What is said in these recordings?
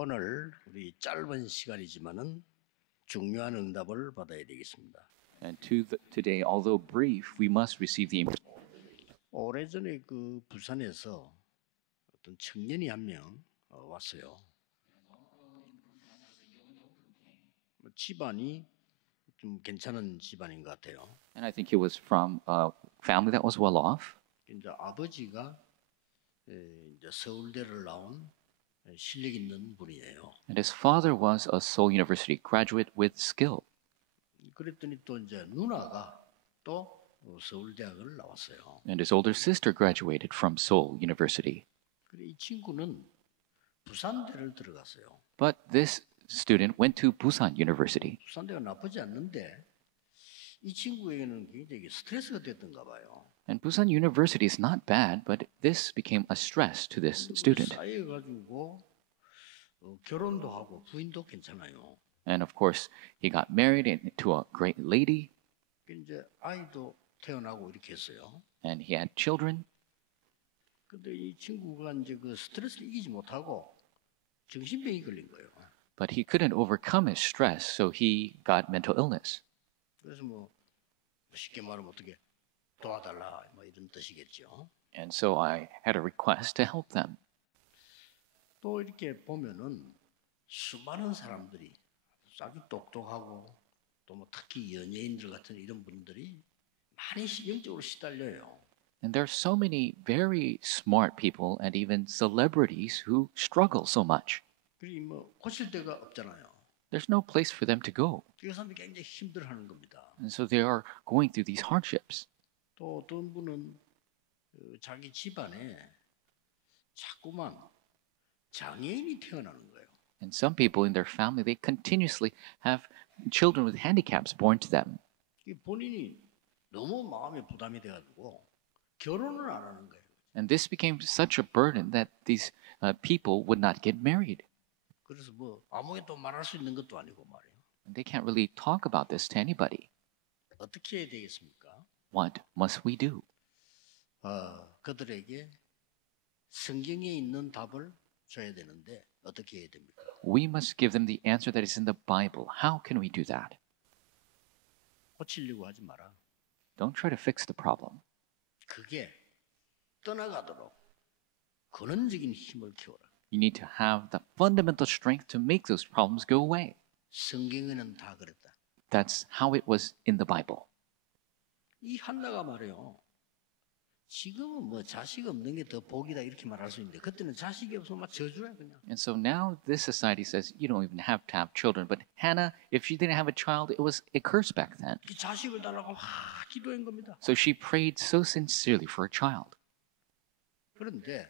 오늘 우리 짧은 시간이지만은 중요한 응답을 받아야 되겠습니다. And today, although brief, we must receive the 오래전에 그 부산에서 어떤 청년이 한 명 왔어요. 집안이 좀 괜찮은 집안인 것 같아요. And I think he was from a family that was well off. 이제 아버지가 이제 서울대를 나온 실력 있는 분이에요. And his father was a Seoul University graduate with skill. 그랬더니 또 이제 누나가 또 서울대학을 나왔어요. And his older sister graduated from Seoul University. 그래 이 친구는 부산대를 들어갔어요. But this student went to Busan University. 부산대가 나쁘지 않는데 이 친구에게는 굉장히 스트레스가 됐던가 봐요. And Busan University is not bad, but this became a stress to this student. 쌓여가지고 결혼도 하고 부인도 괜찮아요. And of course, he got married to a great lady, 이제 아이도 태어나고 이렇게 했어요. and he had children. 근데 이 친구가 이제 그 스트레스를 이기지 못하고 정신병이 걸린 거예요. But he couldn't overcome his stress, so he got mental illness. 그래서 뭐 쉽게 말하면 어떻게 도와달라 뭐 이런 뜻이겠죠. And so I had a request to help them. 또 이렇게 보면은 수많은 사람들이 아주 똑똑하고 또 뭐 특히 연예인들 같은 이런 분들이 많이 영적으로 시달려요. And there are so many very smart people and even celebrities who struggle so much. 그리고 뭐 고칠 데가 없잖아요. There's no place for them to go. 이 사람들이 굉장히 힘들어하는 겁니다. And so they are going through these hardships. 또 어떤 분은 자기 집안에 자꾸만 장애인이 태어나는 거예요. And some people in their family, they continuously have children with handicaps born to them. 본인이 너무 마음에 부담이 돼가지고 결혼을 안 하는 거예요. And this became such a burden that these people would not get married. 그래서 뭐 아무것도 말할 수 있는 것도 아니고 말이에요. And they can't really talk about this to anybody. 어떻게 해야 되겠습니까? What must we do? 그들에게 성경에 있는 답을 줘야 되는데 어떻게 해야 됩니까? We must give them the answer that is in the Bible. How can we do that? 고치려고 하지 마라. Don't try to fix the problem. 그게 떠나가도록 근원적인 힘을 키워라. You need to have the fundamental strength to make those problems go away. 성경에는 다 그랬다. That's how it was in the Bible. 이 한나가 말이에요. 지금은 뭐 자식 없는 게 더 복이다 이렇게 말할 수 있는데 그때는 자식이 없으면 막 저주야 그냥. And so now this society says you don't even have to have children. But Hannah, if she didn't have a child, it was a curse back then. 자식을 달라고 막 기도한 겁니다. So she prayed so sincerely for a child. 그런데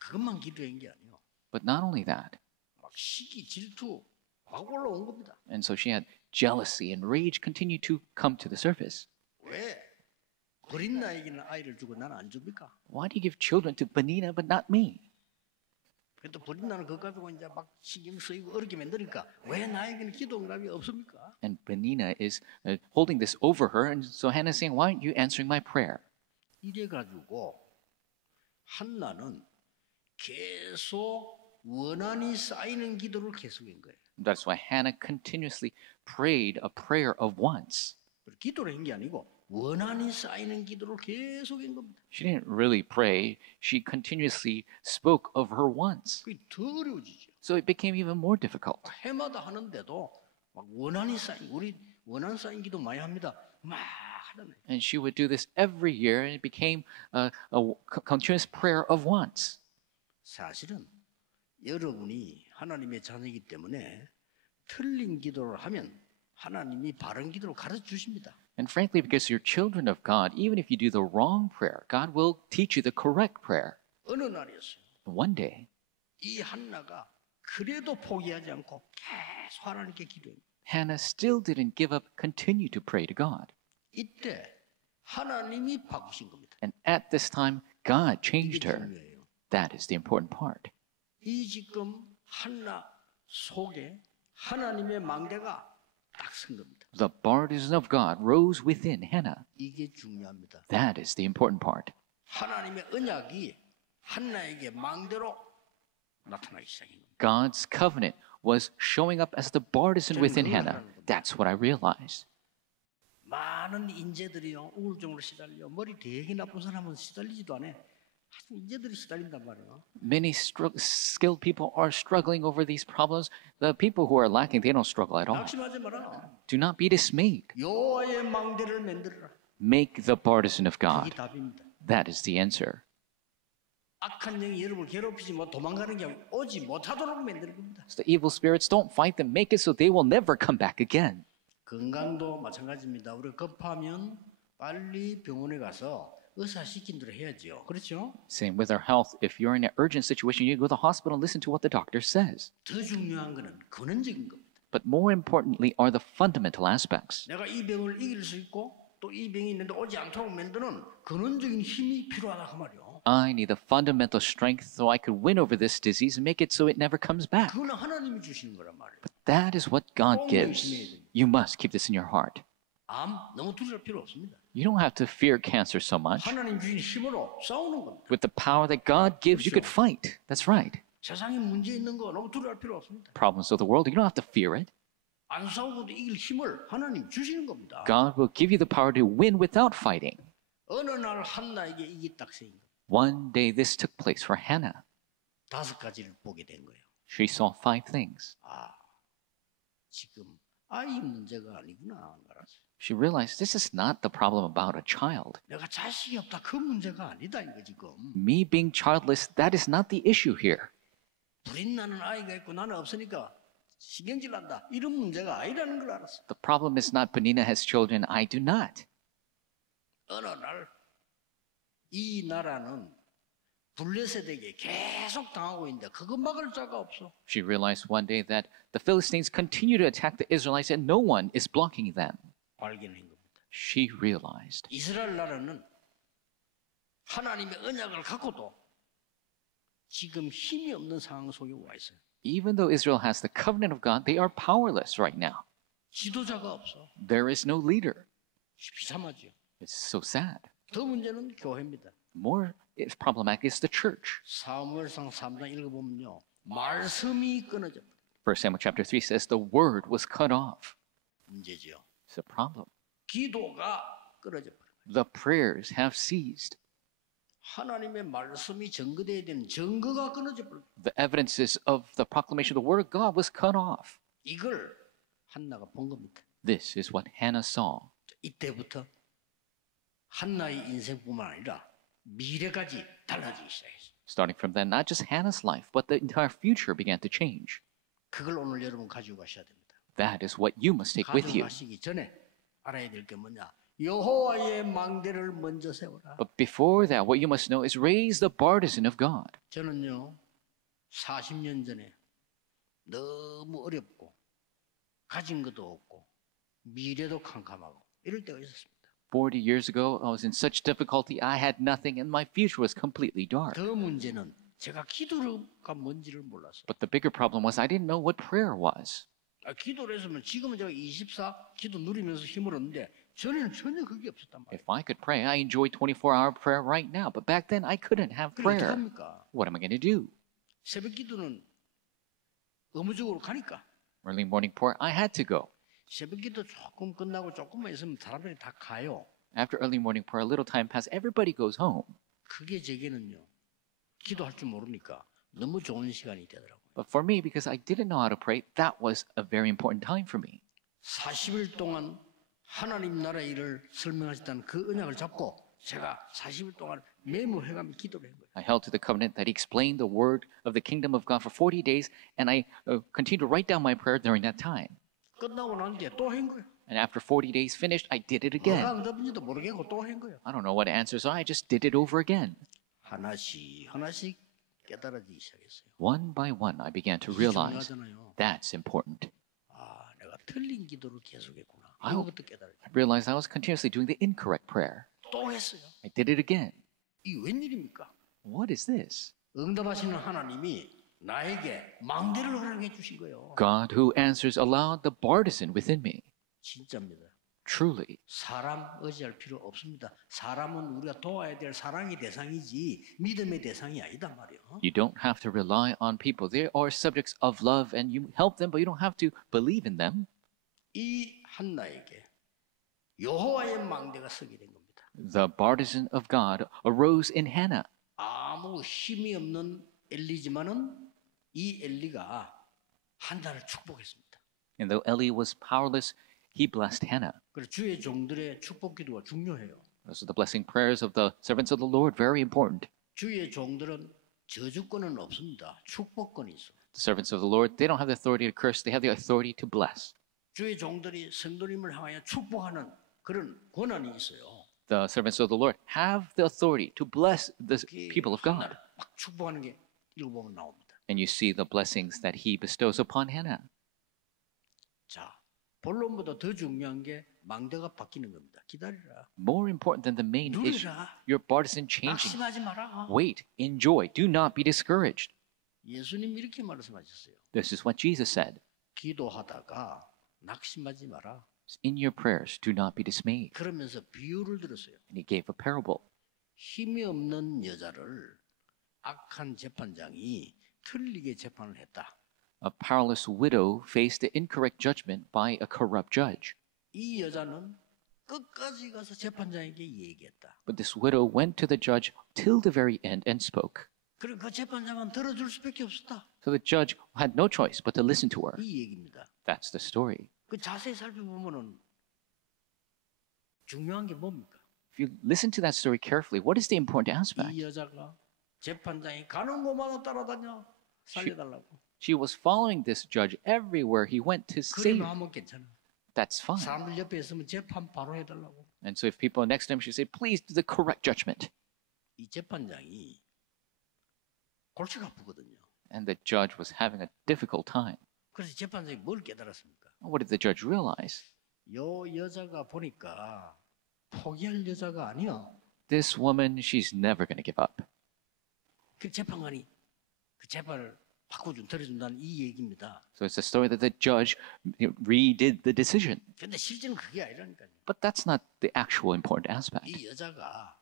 그것만 기도한 게 아니에요. But not only that. 막 시기, 질투 막 올라온 겁니다. And so she had jealousy and rage continue to come to the surface. 왜? 어린 나에게는 아이를 주고 나는 안 줍니까? Why do you give children to Benina but not me? 그래도 버린 나는 그거 가지고 이제 막 신경 쓰이고 어렵게 만드니까 왜 나에게는 기도 응답이 없습니까? And Benina is holding this over her, and so Hannah is saying, "Why aren't you answering my prayer?" 이래 가지고 한나는 계속 원한이 쌓이는 기도를 계속한 거예요. That's why Hannah continuously prayed a prayer of wants. 기도를 한 게 아니고 원한이 쌓이는 기도를 계속한 겁니다. She didn't really pray. She continuously spoke of her wants. 그게 더 어려워지죠. So it became even more difficult. 해마다 하는데도 막 원한이 쌓인 우리 원한 쌓인 기도 많이 합니다. 막 하잖아요. And she would do this every year, and it became a continuous prayer of wants. 사실은 여러분이 하나님의 자녀이기 때문에 틀린 기도를 하면 하나님이 바른 기도를 가르쳐 주십니다. And frankly, because you're children of God, even if you do the wrong prayer, God will teach you the correct prayer. 어느 날이었어요. One day, 이 한나가 그래도 포기하지 않고 계속 하나님께 기도합니다. Hannah still didn't give up, continue to pray to God. 이때 하나님이 바꾸신 겁니다. And at this time, God changed 이게 her. 중요해요. That is the important part. 이 지금 한나 속에 하나님의 망대가 딱 선 겁니다. The partisan of God rose within Hannah. 이게 중요합니다. That is the important part. 하나님의 언약이 한나에게 망대로 나타나기 시작한 겁니다. God's covenant was showing up as the partisan within Hannah. That's what I realized. 많은 인재들이요 우울증으로 시달려 머리 되게 나쁜 사람은 시달리지도 않아. 아주 인재들이 시달린단 말이에요. Many skilled people are struggling over these problems. The people who are lacking, they don't struggle at all. 낙심하지 마라. Do not be dismayed. 여호와의 망대를 만들어라. Make the partisan of 그게 God. 답입니다. That is the answer. 악한 영이 여러분을 괴롭히지 뭐 도망가는 게 아니고 오지 못하도록 만드는 겁니다. So the evil spirits, don't fight them. Make it so they will never come back again. 건강도 마찬가지입니다. 우리가 급하면 빨리 병원에 가서 의사 시킨 대로 해야죠. 그렇죠? Same with our health. If you're in an urgent situation, you go to the hospital and listen to what the doctor says. 더 중요한 거는 근원적인 겁니다. But more importantly are the fundamental aspects. 내가 이 병을 이길 수 있고 또 이 병이 있는데 오지 않도록 만드는 근원적인 힘이 필요하다 그 말이요. I need the fundamental strength so I could win over this disease and make it so it never comes back. 그거는 하나님이 주시는 거란 말이에요. That is what God gives. You must keep this in your heart. 암 너무 두려울 필요 없습니다. You don't have to fear cancer so much. 하나님 주신 힘으로 싸우는 겁니다. With the power that God gives, you could fight. That's right. 세상에 문제 있는 거 너무 두려울 필요 없습니다. Problems of the world, you don't have to fear it. 안 싸우고도 이길 힘을 하나님 주시는 겁니다. God will give you the power to win without fighting. 어느 날 한나에게 이게 딱 생긴 거예요. One day this took place for Hannah. 5가지를 보게 된 거예요. She saw 5 things. 아, 지금 아이 문제가 아니구나. 알았어요. She realized this is not the problem about a child. 내가 자식이 없다 그 문제가 아니다 이거 지금. Me being childless, that is not the issue here. 불임 나는 아이가 있고 나는 없으니까 신경질 난다. 이런 문제가 아니라는 걸 알았어. The problem is not Benina has children, I do not. 어느 날 이 나라는 블레셋에게 계속 당하고 있는데 그거 막을 자가 없어. She realized one day that the Philistines continue to attack the Israelites and no one is blocking them. 발견한 겁니다. She realized 이스라엘 나라는 하나님의 언약을 갖고도 지금 힘이 없는 상황 속에 와 있어요. even though Israel has the covenant of God, they are powerless right now. 지도자가 없어. There is no leader. 비참하죠. It's so sad. 더 문제는 교회입니다. More it's problematic is the church. 사무엘상 3장 읽어보면요. 말씀이 끊어져. 1 Samuel chapter 3 says the word was cut off. 문제죠. It's a problem. 기도가 끊어져 버려. The prayers have ceased. 하나님의 말씀이 증거되어야 되는 증거가 끊어져 버려. The evidences of the proclamation of the word of God was cut off. 이걸 한나가 본 겁니다. This is what Hannah saw. 이때부터 한나의 인생뿐만 아니라 미래까지 달라지기 시작했어요. Starting from then, not just Hannah's life, but the entire future began to change. 그걸 오늘 여러분 가지고 가셔야 됩니다. That is what you must take with you. 가져가시기 전에 알아야 될 게 뭐냐? 여호와의 망대를 먼저 세워라. But before that, what you must know is raise the partisan of God. 저는요 40년 전에 너무 어렵고 가진 것도 없고 미래도 캄캄하고 이럴 때가 있었습니다. 40 years ago, I was in such difficulty. I had nothing, and my future was completely dark. 더 문제는 제가 기도가 뭔지를 몰랐어요. But the bigger problem was I didn't know what prayer was. 기도를 했으면 지금은 제가 24 기도 누리면서 힘을 얻는데 전에는 전혀 그게 없었단 말이에요. If I could pray, I enjoy 24-hour prayer right now. But back then, I couldn't have 그럼 prayer. 어떡합니까? What am I going to do? 새벽 기도는 의무적으로 가니까 Early morning prayer, I had to go. 새벽 기도 조금 끝나고 조금만 있으면 사람들이 다 가요. After early morning prayer, a little time passed. Everybody goes home. 그게 제게는요. 기도할 줄 모르니까 너무 좋은 시간이 되더라고요. But for me, because I didn't know how to pray, that was a very important time for me. 40일 동안 하나님 나라 일을 설명하셨다는 그 언약을 잡고 제가 40일 동안 메모해가며 기도를 한 거예요. I held to the covenant that he explained the word of the kingdom of God for 40 days, and I continued to write down my prayer during that time. 끝나고 난 뒤에 또 한 거예요. And after 40 days finished, I did it 뭐가 again. 응답인지도 모르겠고 또 한 거예요. I don't know what answers are. I just did it over again. 하나씩 깨달아지기 시작했어요. One by one, I began to 이게 realize 중요하잖아요. that's important. 내가 틀린 기도를 계속했구나. 아유. 이것도 깨달아요. I realized I was continuously doing the incorrect prayer. 또 했어요. I did it again. 이게 웬일입니까? What is this? 응답하시는 하나님이 나에게 망대를 허락해 주신 거예요. God who answers allowed the partisan within me. 진짜입니다. truly. 사람 의지할 필요 없습니다. 사람은 우리가 도와야 될 사랑의 대상이지 믿음의 대상이 아니다 말이에요. You don't have to rely on people. They are subjects of love and you help them, but you don't have to believe in them. 이 한나에게 여호와의 망대가 서게 된 겁니다. The partisan of God arose in Hannah. 아무 힘이 없는 엘리지만은 이 엘리가 한나를 축복했습니다. And though Eli was powerless, he blessed Hannah. 그래서 주의 종들의 축복 기도가 중요해요. So the blessing prayers of the servants of the Lord, very important. 주의 종들은 저주권은 없습니다. 축복권이 있어. The servants of the Lord, they don't have the authority to curse, they have the authority to bless. 주의 종들이 성도님을 향하여 축복하는 그런 권한이 있어요. The servants of the Lord have the authority to bless the people of God. 막 축복하는 게 읽어보면 나옵니다. And you see the blessings that he bestows upon Hannah. 자, 본론보다 더 중요한 게 망대가 바뀌는 겁니다. 기다리라. More important than the main issue, 누리라. your partisan changing. 낙심하지 마라. Wait, enjoy, do not be discouraged. 예수님 이렇게 말씀하셨어요. This is what Jesus said. 기도하다가 낙심하지 마라. In your prayers, do not be dismayed. 그러면서 비유를 들었어요. And he gave a parable. 힘이 없는 여자를 악한 재판장이 틀리게 재판을 했다. A powerless widow faced the incorrect judgment by a corrupt judge. 이 여자는 끝까지 가서 재판장에게 얘기했다. But this widow went to the judge till the very end and spoke. 그리고 그 재판장은 들어줄 수밖에 없었다. So the judge had no choice but to listen to her. 이 얘기입니다. That's the story. 그 자세히 살펴보면은 중요한 게 뭡니까? If you listen to that story carefully, what is the important aspect? 이 여자가 재판장이 가는 곳마다 따라다녀 살려달라고. She was following this judge everywhere he went to save. 그래도 하면 괜찮아. That's fine. 사람들 옆에 있으면 재판 바로 해달라고. And so if people are next to him, she say, please do the correct judgment. 이 재판장이 골치가 아프거든요. And the judge was having a difficult time. 그래서 재판장이 뭘 깨달았습니까? What did the judge realize? 요 여자가 보니까 포기할 여자가 아니야. This woman, she's never going to give up. 그 재판관이 그 재판을 바꿔준 들어준다는 이 얘기입니다. So it's a story that the judge redid the decision. 근데 실제는 그게 아니라니까요. But that's not the actual important aspect. 이 여자가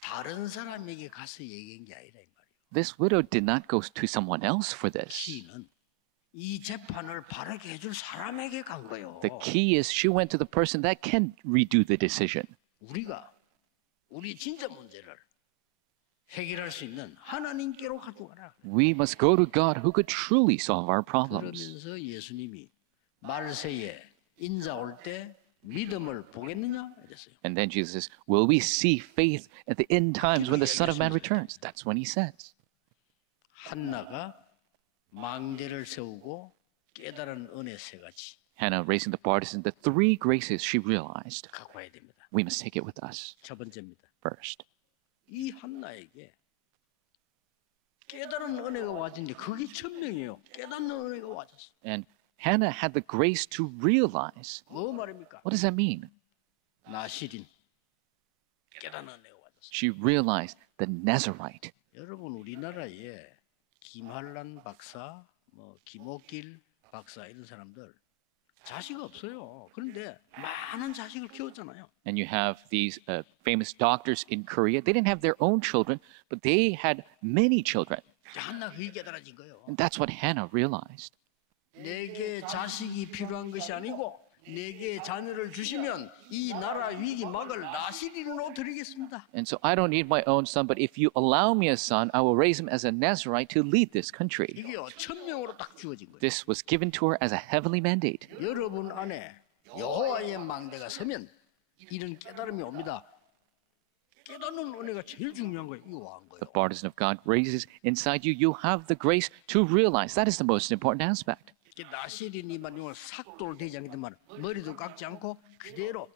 다른 사람에게 가서 얘기한 게 아니라 이 말이에요. This widow did not go to someone else for this. 키는 이 재판을 바르게 해줄 사람에게 간 거예요. The key is she went to the person that can redo the decision. 우리가 우리 진짜 문제를 해결할 수 있는 하나님께로 가져가라. We must go to God who could truly solve our problems. 그러면서 예수님이 말세에 인자 올 때 믿음을 보겠느냐 이랬어요. And then Jesus says, will we see faith at the end times when the Son of Man returns? That's when he says. 한나가 망대를 세우고 깨달은 은혜 세 가지 Hannah raising the partisan, the three graces she realized. 갖고 와야 됩니다. We must take it with us 첫 번째입니다. first. 이 한나에게 깨달은 은혜가 와진데 그게 천명이에요. 깨닫는 은혜가 와졌어. And Hannah had the grace to realize. 뭐 말입니까? What does that mean? 나시린 깨닫는 은혜가 와졌어. She realized the Nazarite. 여러분 우리나라에 김한란 박사, 뭐 김옥길 박사 이런 사람들 자식 없어요. 그런데 많은 자식을 키웠잖아요. And you have these famous doctors in Korea. They didn't have their own children, but they had many children. 한나 그게 깨달아진 거예요. And that's what Hannah realized. 내게 자식이 필요한 것이 아니고 내게 자녀를 주시면 이 나라 위기 막을 나시린으로 드리겠습니다. And so I don't need my own son, but if you allow me a son, I will raise him as a Nazarite to lead this country. 이게요 천명으로 딱 주어진 거예요. This was given to her as a heavenly mandate. 여러분 안에 여호와의 망대가 서면 이런 깨달음이 옵니다. 깨닫는 은혜가 제일 중요한 거예요. 이거 한 거예요. The partisan of God raises inside you. You have the grace to realize. That is the most important aspect. 나시린이만 용을 삭도를 대지 않기 때문에 머리도 깎지 않고 그대로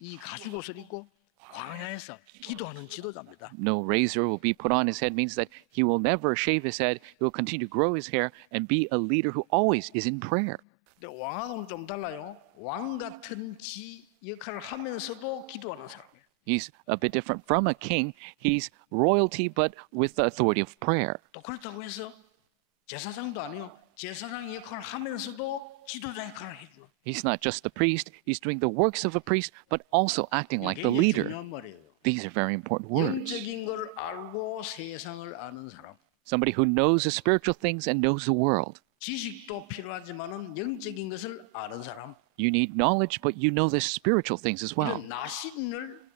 이 가죽옷을 입고 광야에서 기도하는 지도자입니다. No razor will be put on his head means that he will never shave his head. He will continue to grow his hair and be a leader who always is in prayer. 근데 왕하고는 좀 달라요. 왕 같은 지 역할을 하면서도 기도하는 사람이에요. He's a bit different from a king. He's royalty, but with the authority of prayer. 또 그렇다고 해서 제사장도 아니요. 제사장 역할을 하면서도 지도자 역할을 해주는. He's not just the priest, he's doing the works of a priest, but also acting like the 이게 leader. 중요한 말이에요. These are very important words. 영적인 걸 알고 세상을 아는 사람. Somebody who knows the spiritual things and knows the world. 지식도 필요하지만은 영적인 것을 아는 사람. You need knowledge, but you know the spiritual things as well. 이런 나신을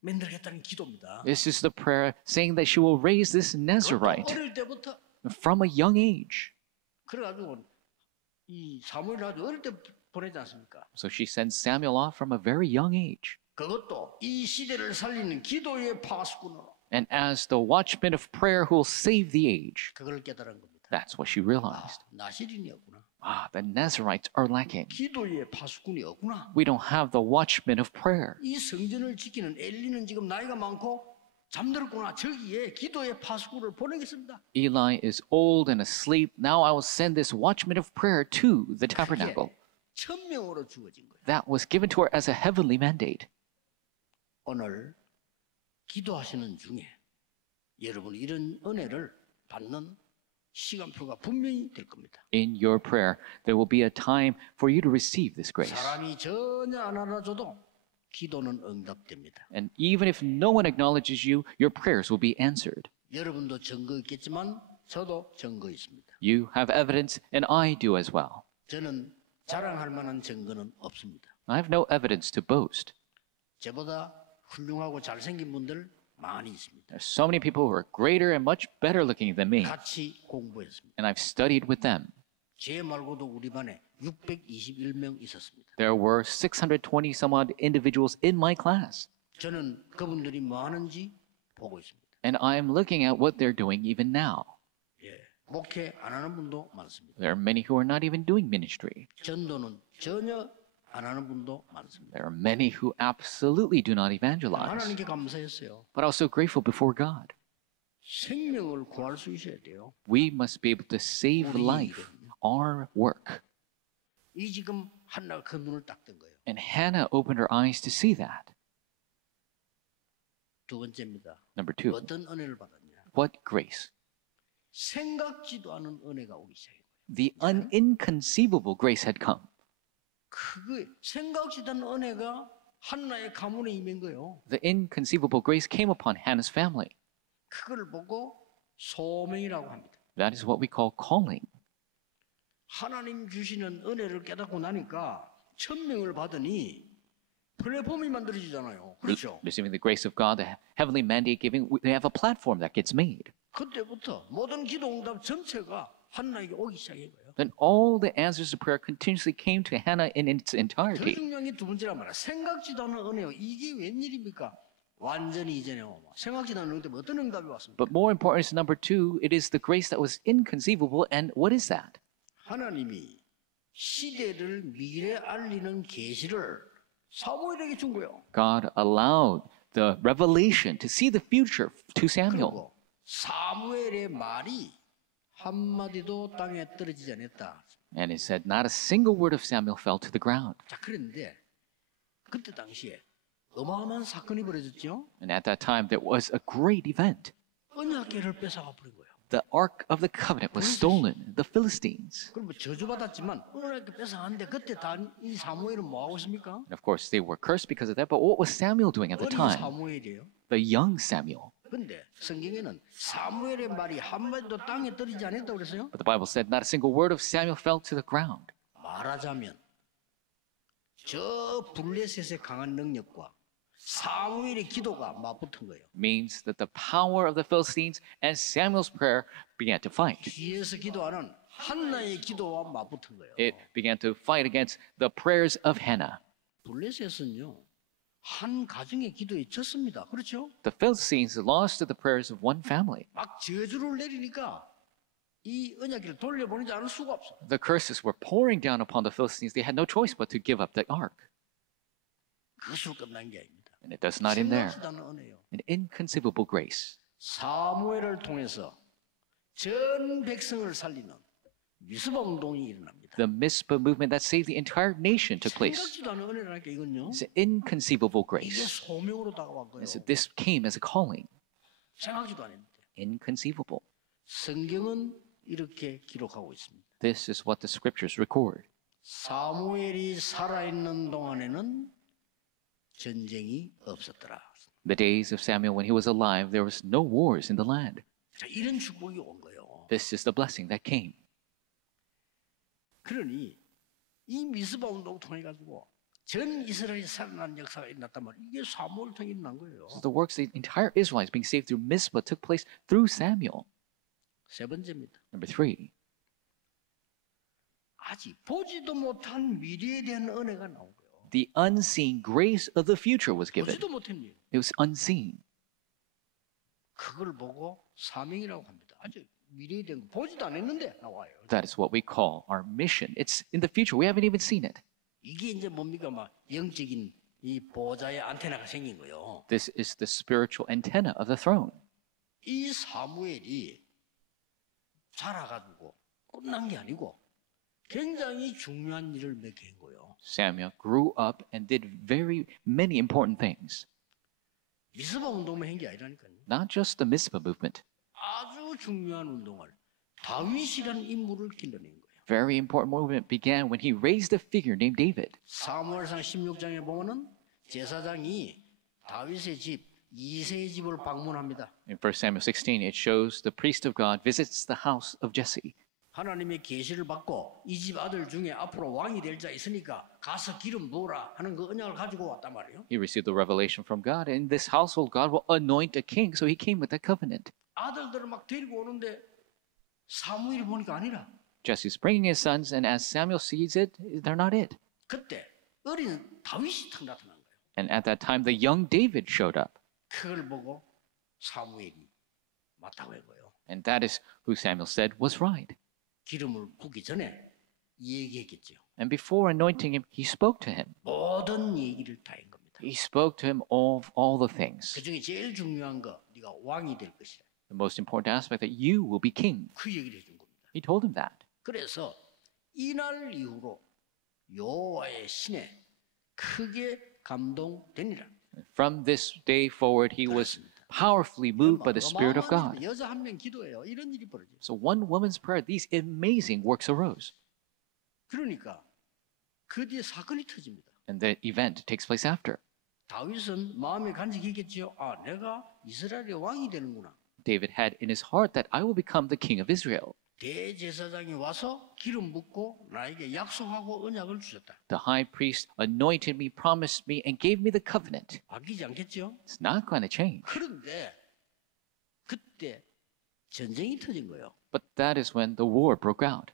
만들겠다는 기도입니다. This is the prayer saying that she will raise this Nazarite 어릴 때부터 from a young age. 그래가지고 이 사무엘 아주 어릴 때 보내지 않습니까? So she sends Samuel off from a very young age. 그것도 이 시대를 살리는 기도의 파수꾼으로 And as the watchman of prayer who will save the age, 그걸 깨달은 겁니다. that's what she realized. 나시린이었구나. The Nazarites are lacking. 기도의 파수꾼이었구나. We don't have the watchman of prayer. 이 성전을 지키는 엘리는 지금 나이가 많고 잠들었구나. 저기에 기도의 파수꾼을 보내겠습니다. Eli is old and asleep. Now I will send this watchman of prayer to the tabernacle. 천명으로 주어진 거예요. That was given to her as a heavenly mandate. 오늘 기도하시는 중에 여러분 이런 은혜를 받는 시간표가 분명히 될 겁니다. In your prayer, there will be a time for you to receive this grace. 사람이 전혀 안 알아줘도 기도는 응답됩니다. And even if no one acknowledges you, your prayers will be answered. 여러분도 증거 있겠지만 저도 증거 있습니다. You have evidence, and I do as well. 저는 자랑할 만한 증거는 없습니다. I have no evidence to boast. 저보다 훌륭하고 잘생긴 분들 많이 있습니다. There's so many people who are greater and much better looking than me, 같이 공부했습니다. and I've studied with them. 제 말고도 우리 반에 621명 있었습니다. There were 620 some odd individuals in my class, 저는 그분들이 뭐 하는지 보고 있습니다. and I am looking at what they're doing even now. 예, 목회 안 하는 분도 많습니다. There are many who are not even doing ministry. 전도는 전혀 안 하는 분도 많습니다. There are many who absolutely do not evangelize. 하나님께 감사했어요. But also grateful before God. 생명을 구할 수 있어야 돼요. We must be able to save life, our work. 이 지금 한나가 그 눈을 딱 뜬 거예요. And Hannah opened her eyes to see that. 두 번째입니다. Number two, 어떤 은혜를 받았냐? what grace? 생각지도 않은 은혜가 오기 시작해요. The inconceivable grace had come. 그거 생각지도 않은 은혜가 한나의 가문에 임한 거예요. The inconceivable grace came upon Hannah's family. 그걸 보고 소명이라고 합니다. That is what we call calling. 하나님 주시는 은혜를 깨닫고 나니까 천명을 받으니 플랫폼이 만들어지잖아요. 그렇죠? Receiving the grace of God, the heavenly mandate giving, we have a platform that gets made. 그때부터 모든 기도 응답 전체가 한나에게 오기 시작한 거예요. Then all the answers to prayer continuously came to Hannah in its 더 entirety. 중요한 게 두 번째란 말이야. 생각지도 않은 은혜요. 이게 웬일입니까? 완전히 이전에 생각지도 않은 응답 어떤 응답이 왔습니까? But more important is number two, it is the grace that was inconceivable. And what is that? 하나님이 시대를 미래 알리는 계시를 사무엘에게 준 거예요. God allowed the revelation to see the future to Samuel. 그리고 사무엘의 말이 한마디도 땅에 떨어지지 않았다. And it said, not a single word of Samuel fell to the ground. 자, 그런데 그때 당시에 어마어마한 사건이 벌어졌죠. And at that time, there was a great event. 언약궤를 뺏어가 버린 거예요. The Ark of the Covenant was stolen. The Philistines. 그럼 저주받았지만 언약궤 뺏어갔는데 그때 이 사무엘은 뭐 하고 있습니까? And of course, they were cursed because of that. But what was Samuel doing at the 어린 time? 사무엘이에요. The young Samuel. 근데 성경에는 사무엘의 말이 한마디도 땅에 떨어지지 않았다고 그랬어요. But the Bible said not a single word of Samuel fell to the ground. 말하자면 저 블레셋의 강한 능력과 사무엘의 기도가 맞붙은 거예요. Means that the power of the Philistines and Samuel's prayer began to fight. 뒤에서 기도하는 한나의 기도와 맞붙은 거예요. It began to fight against the prayers of Hannah. 블레셋은요 한 가정의 기도에 졌습니다. 그렇죠? The Philistines lost to the prayers of one family. 막 저주를 내리니까 이 언약궤를 돌려보내지 않을 수가 없어. The curses were pouring down upon the Philistines. They had no choice but to give up the ark. 그것으로 끝난 게 아닙니다. And it does not end there. 생각지도 않은 은혜요. An inconceivable grace. 사무엘을 통해서 전 백성을 살리는 미스바 운동이 일어납니다. The Mizpah movement that saved the entire nation took place. 생각지도 않은 은혜라니까 이건요. It's an inconceivable 이게 grace. 소명으로 다가온 거예요. And so this came as a calling. 생각지도 않았는데 Inconceivable. 성경은 이렇게 기록하고 있습니다. This is what the scriptures record. 사무엘이 살아있는 동안에는 전쟁이 없었더라. The days of Samuel when he was alive, there was no wars in the land. 자, 이런 축복이 온 거예요. This is the blessing that came. 그러니 이 미스바 운동을 통해 가지고 전 이스라엘이 살아난 역사가 일어났단 말이에요. 이게 사무엘 통해 일어난 거예요. So the works the entire Israelites being saved through Mizpah took place through Samuel. 세 번째입니다. Number 3. 아직 보지도 못한 미래에 대한 은혜가 나온 거예요. The unseen grace of the future was given. 보지도 못한 일. It was unseen. 그걸 보고 사명이라고 합니다. 아직 미래에 대한 거 보지도 않았는데 나와요. That is what we call our mission. It's in the future. We haven't even seen it. 이게 이제 뭡니까? 막 영적인 이 보좌의 안테나가 생긴 거예요. This is the spiritual antenna of the throne. 이 사무엘이 자라가지고 끝난 게 아니고 굉장히 중요한 일을 몇 개 한 거예요. Samuel grew up and did very many important things. 미스바 운동만 한 게 아니라니까요. Not just the Mizpah movement. 아주 중요한 운동을 다윗이라는 인물을 길러낸 거예요. Very important movement began when he raised a figure named David. 사무엘상 16장에 보면은 제사장이 다윗의 집 이새의 집을 방문합니다. In 1 Samuel 16, it shows the priest of God visits the house of Jesse. 하나님의 계시를 받고 이 집 아들 중에 앞으로 왕이 될 자 있으니까 가서 기름 부으라 하는 그 언약을 가지고 왔단 말이에요. He received the revelation from God. In this household, God will anoint a king. So he came with that covenant. 아들들을 막 데리고 오는데 사무엘이 보니까 아니라 Jesse's bringing his sons, and as Samuel sees it, they're not it. 그때 어린 다윗이 탁 나타난 거예요. And at that time, the young David showed up. 그걸 보고 사무엘이 맞다고 한 거예요. And that is who Samuel said was right. 기름을 붓기 전에 얘기했겠죠. And before anointing him, he spoke to him. 모든 얘기를 다 한 겁니다. He spoke to him all the things. 그 중에 제일 중요한 거 네가 왕이 될 것이라. The most important aspect that you will be king. 그 얘기를 해준 겁니다. He told him that. 그래서 이날 이후로 여호와의 신에 크게 감동되니라. From this day forward, he was powerfully moved by the Spirit of God. 여자 한 명 기도해요. 이런 일이 벌어져요. So one woman's prayer, these amazing works arose. 그러니까 그 뒤에 사건이 터집니다. And the event takes place after. 다윗은 마음에 간직했겠지요. 아, 내가 이스라엘의 왕이 되는구나. David had in his heart that I will become the king of Israel. 대제사장이 와서 기름 붓고 나에게 약속하고 언약을 주셨다. The high priest anointed me, promised me, and gave me the covenant. 바뀌지 않겠죠? It's not going to change. 그런데 그때 전쟁이 터진 거예요. But that is when the war broke out.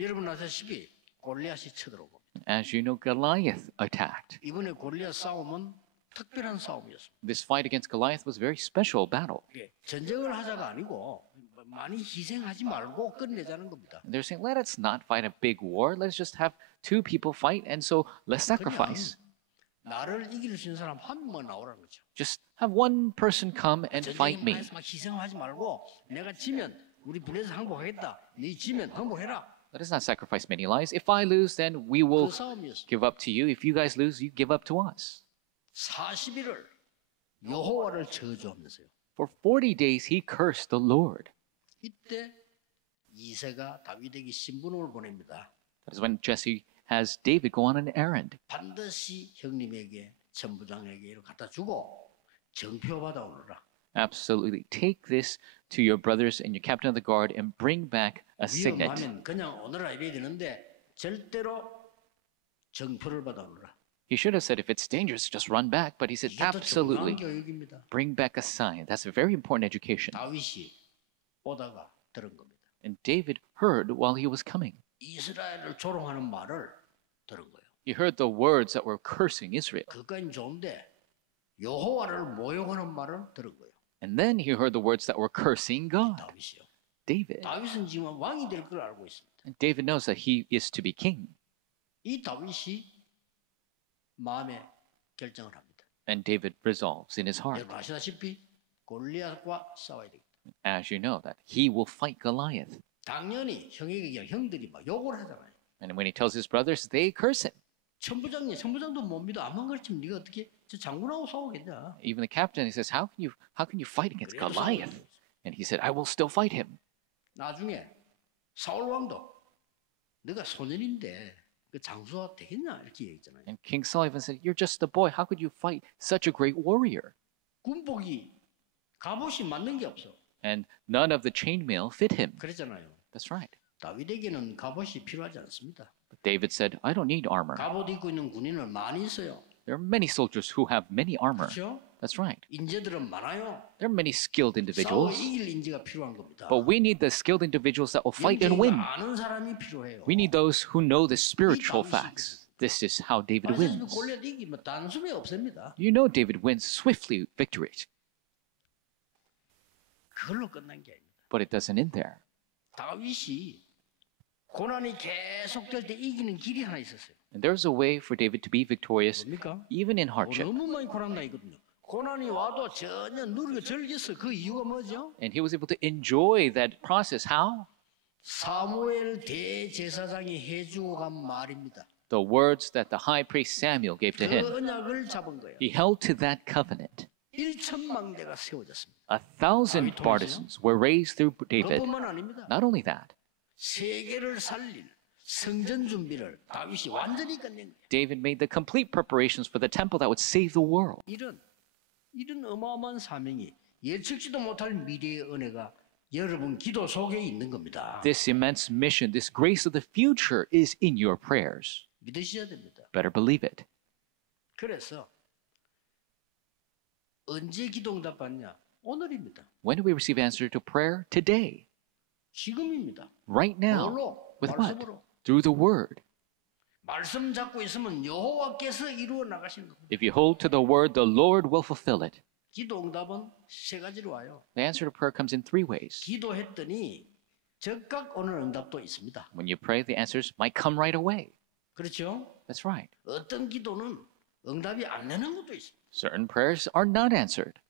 여러분 아시다시피 골리앗이 쳐들어오고 As you know, Goliath attacked. 이번에 골리앗 싸움은 특별한 싸움이었습니다. This fight against Goliath was a very special battle. 이게 전쟁을 하자가 아니고 많이 희생하지 말고 끝내자는 겁니다. And they're saying, let us not fight a big war. Let's just have two people fight, and so let's sacrifice. 나를 이길 수 있는 사람 한 명만 나오라는 거죠. Just have one person come and fight me. 전쟁에서 막 희생하지 말고 내가 지면 우리 분에서 항복하겠다. 네 지면 항복해라. Let us not sacrifice many lives. If I lose, then we will 그 싸움이었어요. give up to you. If you guys lose, you give up to us. 40일을 여호와를 저주하면서요. For 40 days, he cursed the Lord. 이때 이새가 다윗에게 신부름을 보냅니다. That is when Jesse has David go on an errand. 반드시 형님에게 천부장에게 이걸 갖다 주고 정표 받아오너라. Absolutely. Take this to your brothers and your captain of the guard and bring back a signet. 위험하면 그냥 오너라 이래야 되는데 절대로 정표를 받아오너라. He should have said, if it's dangerous, just run back. But he said, 이게 더 중요한 absolutely. 교육입니다. Bring back a sign. That's a very important education. 다윗이 오다가 들은 겁니다. And David heard while he was coming. 이스라엘을 조롱하는 말을 들은 거예요. He heard the words that were cursing Israel. 그건 좋은데 여호와를 모욕하는 말을 들은 거예요. And then he heard the words that were cursing God. 다윗이요. David. 다윗은 지금 왕이 될 걸 알고 있습니다. And David knows that he is to be king. 이 다윗이 마음에 결정을 합니다. And David resolves in his heart, 여러분 아시다시피 골리앗과 싸워야 됩니다. as you know, that he will fight Goliath. 당연히 형에게 형들이 막 욕을 하잖아요. And when he tells his brothers, they curse him. 천부장도 못 믿어. 암만 그렇지면 네가 어떻게 저 장군하고 싸우겠냐. Even the captain, he says, how can you fight against 그래도 Goliath? 싸우는 And he said, I will still fight him. 나중에 사울 왕도 네가 소년인데 그 장수가 되겠냐 이렇게 얘기했잖아요. And King Saul even said, "You're just a boy. How could you fight such a great warrior?" 군복이 갑옷이 맞는 게 없어. And none of the chainmail fit him. 그랬잖아요. That's right. 다윗에게는 갑옷이 필요하지 않습니다. But David said, "I don't need armor." 갑옷 입고 있는 군인은 많이 있어요. There are many soldiers who have many armor. 그렇죠? That's right. 인재들은 많아요. There are many skilled 싸워 individuals. 이길 인재가 필요한 겁니다. But we need the skilled individuals that will fight and 영적인 win. 거 아는 사람이 필요해요. We need those who know the spiritual facts. This is how David 말씀이 wins. 골리앗 이기면 단숨에 없습니다. You know David wins swiftly victory. 그걸로 끝난 게 아닙니다. But it doesn't end there. 다윗이 고난이 계속될 때 이기는 길이 하나 있었어요. And there's a way for David to be victorious 뭡니까? even in hardship. 너무 많이 고난당했거든요. 고난이 와도 전혀 누리고 즐겼어. 그 이유가 뭐죠? And he was able to enjoy that process. How? 사무엘 대제사장이 해주고 간 말입니다. The words that the high priest Samuel gave to 그 him. 언약을 잡은 거예요. He held to that covenant. 1,000망대가 세워졌습니다. 1,000 partisans were raised through David. 그뿐만 아닙니다. Not only that, 세계를 살릴 성전 준비를 다윗이 완전히 끝낸 거예요. David made the complete preparations for the temple that would save the world. 이런 어마어마한 사명이 예측지도 못할 미래의 은혜가 여러분 기도 속에 있는 겁니다. This immense mission, this grace of the future is in your prayers. 믿으셔야 됩니다. Better believe it. 그래서 언제 기도 응답받냐? 오늘입니다. When do we receive answer to prayer? Today. 지금입니다. Right now. 뭘로? With what? 말씀으로. Through the word. 말씀 잡고 있으면 여호와께서 이루어 나가시는 겁니다. If you hold to the word, the Lord will fulfill it. 기도 응답은 세 가지로 와요. The answer to prayer comes in three ways. 기도했더니 즉각 오는 응답도 있습니다. When you pray, the answers might come right away. 그렇죠? That's right. 어떤 기도는 응답이 안 되는 것도 있습니다. Certain prayers are not answered.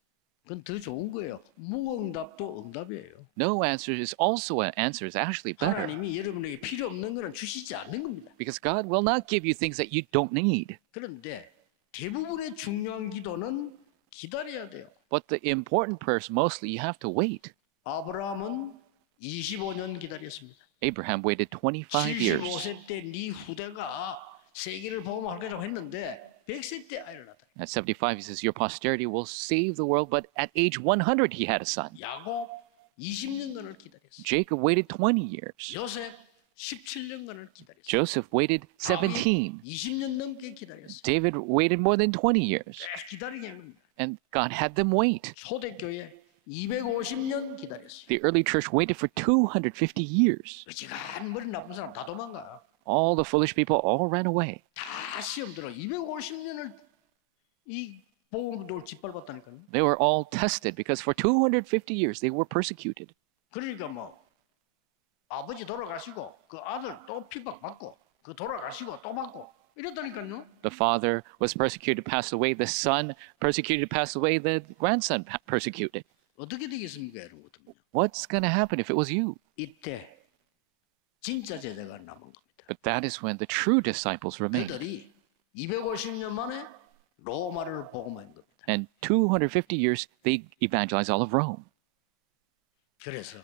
그건 더 좋은 거예요. 무응답도 응답이에요. No answer is also an answer is actually better. 하나님이 여러분에게 필요 없는 것은 주시지 않는 겁니다. Because God will not give you things that you don't need. 그런데 대부분의 중요한 기도는 기다려야 돼요. But the important prayers, mostly, you have to wait. 아브라함은 25년 기다렸습니다. Abraham waited 25 years. 75세 때 네 후대가 세계를 복음할 거라고 했는데 100세 때 아이를 낳았다. At 75, he says, your posterity will save the world. But at age 100, he had a son. 야곱 20년간을 기다렸어요. Jacob waited 20 years. 요셉 17년간을 기다렸어요. Joseph waited 17. 20년 넘게 기다렸어요. David waited more than 20 years. 계속 기다리게 한 겁니다. And God had them wait. 초대교회 250년 기다렸어요. The early church waited for 250 years. 어지간 머리 나쁜 사람 다 도망가. All the foolish people all ran away. 다 시험 들어 250년을 이 복음을 짓밟았다니까요. They were all tested because for 250 years they were persecuted. 그러니까 뭐 아버지 돌아가시고 그 아들 또 핍박받고 그 돌아가시고 또 받고 이랬다니까요. The father was persecuted, passed away. The son persecuted, passed away. The grandson persecuted. 어떻게 되겠습니까, 여러분? What's going to happen if it was you? 이때 진짜 제자가 남은 겁니다. But that is when the true disciples remained. 그들이 250년 만에 로마를 복음한 겁니다. And 250 years, they evangelized all of Rome. 그래서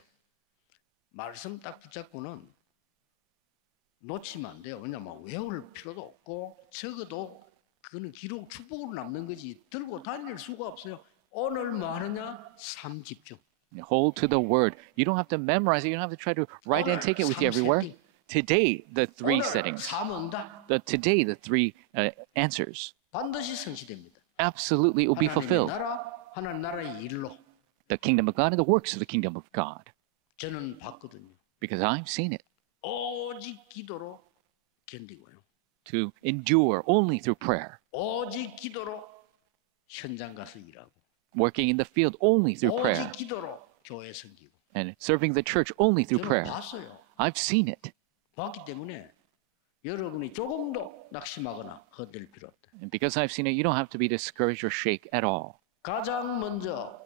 말씀 딱 붙잡고는 놓치면 안 돼요. 왜냐면 외울 필요도 없고 적어도 그거는 기록 축복으로 남는 거지 들고 다닐 수가 없어요. 오늘 뭐 하느냐? 삶 집중. Hold to the word. You don't have to memorize it. You don't have to try to write it and take it with you everywhere. Today, the three settings. 삶 응답 Today, the three answers. 반드시 성취됩니다. Absolutely, it will be fulfilled. 하나님 나라의 일로 The kingdom of God and the works of the kingdom of God. 저는 봤거든요. Because I've seen it. 오직 기도로 견디고요. To endure only through prayer. 오직 기도로 현장 가서 일하고. Working in the field only through prayer. 오직 기도로 교회 섬기고. And serving the church only through 저는 prayer. 봤어요. I've seen it. 봤기 때문에 여러분이 조금도 낙심하거나 흔들 필요 없다. And because I've seen it, you don't have to be discouraged or shake at all. 가장 먼저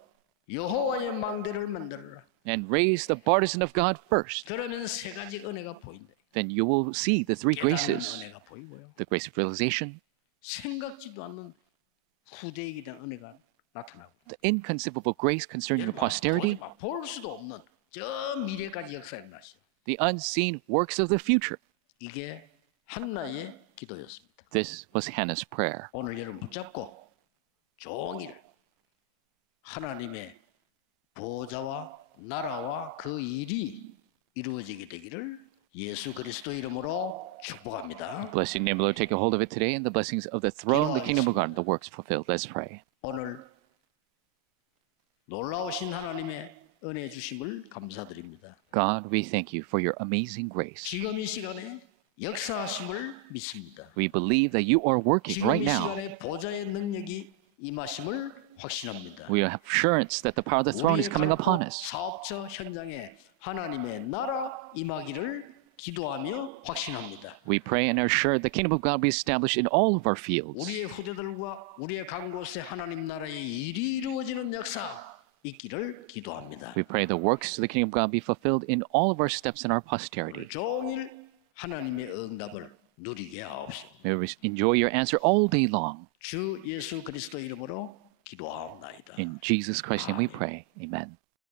여호와의 망대를 만들어라. And raise the partisan of God first. 그러면 세 가지 은혜가 보인다. Then you will see the three 깨닫는 graces. 은혜가 보이고요. The grace of realization, 생각지도 않는 후대에게 대한 은혜가 나타나고. the inconceivable grace concerning your posterity, 볼 수도 없는 저 미래까지 역사에 나시죠. the unseen works of the future. 이게 한나의 기도였습니다. This was Hannah's prayer. 오늘 여러분 붙잡고 종일 하나님의 보좌와 나라와 그 일이 이루어지게 되기를 예수 그리스도 이름으로 축복합니다. Blessing name, Lord, take a hold of it today, and the blessings of the throne, the kingdom of God, and the works fulfilled. Let's pray. 오늘 놀라우신 하나님의 은혜 주심을 감사드립니다. God, we thank you for your amazing grace. 지금 이 시간에 역사하심을 믿습니다. We believe that you are working 지금 right 이 now. 시간에 보좌의 능력이 임하심을 확신합니다. We have assurance that the power of the throne is coming upon us. 사업처 현장에 하나님의 나라 임하기를 기도하며 확신합니다. We pray and are assured the kingdom of God be established in all of our fields. 우리의 후대들과 우리의 간 곳에 하나님 나라의 일이 이루어지는 역사 있기를 기도합니다. We pray the works of the kingdom of God be fulfilled in all of our steps in our posterity. 종일 하나님의 응답을 누리게 하옵소서. May we enjoy your answer all day long. 주 예수 그리스도 이름으로 기도하옵나이다. In Jesus Christ's name we pray. Amen.